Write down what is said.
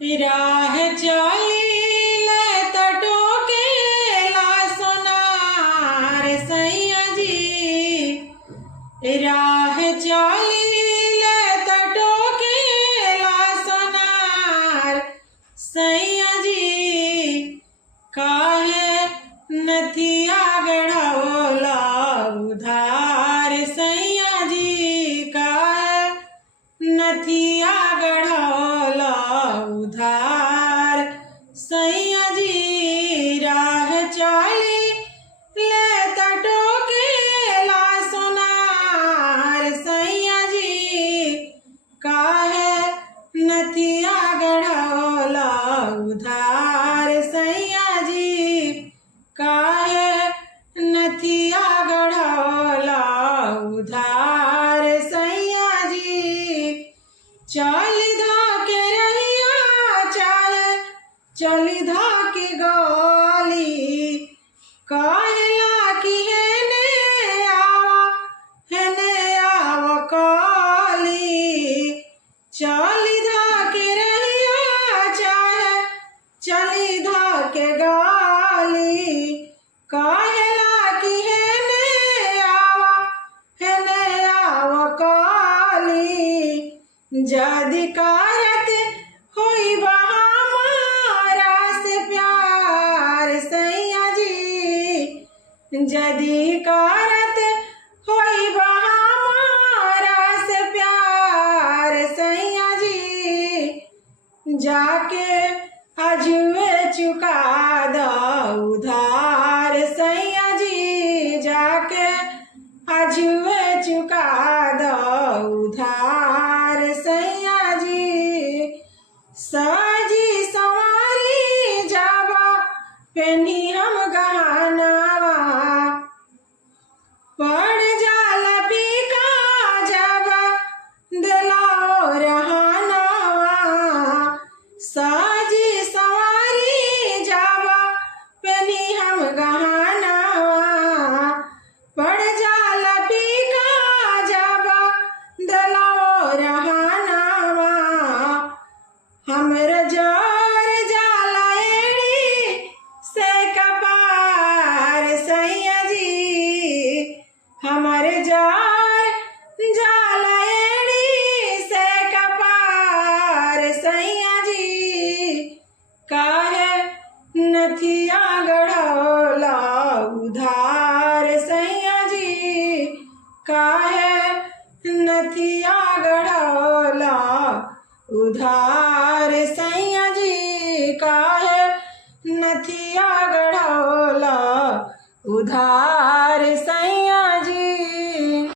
राह चलिले त टोकेला सोनार सैया जी। राह चलिले त टोकेला सोनार सैया जी। काहे नथिया गढ़ौला उधार सैया जी। काहे नथिया गढ़ौला उधार सैया जी। राह चली ले त टोकेला सोनार सैया जी। काहे नथिया गढ़ौला उधार सैया जी। काहे नथिया गढ़ौला उधार सैया जी। चली धाके रहिया चाहे चली धाके गली। कहला कि हेने आवा काली। चली धाके रहिया चाहे चली धाके गली। कहला कि हेने आवा काली। जदि करत होइबा हमारा से प्यार सैया जी। जदि करत होइबा हमारा से प्यार सैया जी। जाके अजुए चुका दो उधार सैया जी। जाके अजुए चुका दो उधार सैया जी। सजी सवारी जाबा पेनी हम गहनावा। पड़ जाला पीका जाबा दिलाओ रहनावा। सजी सवारी जाबा पेनी हम गहनावा। पड़ जाला पीका जाबा दिलाओ रहनावा। हमर जोर जाला एड़ी से कपार सैया जी। हमर जोर जाला एड़ी से कपार सैया जी। काहे नथिया गढ़ौला उधार सैया जी। काहे नथिया गढ़ौला उधार सैया जी। काहे नथिया गढ़ौला उधार सैया जी।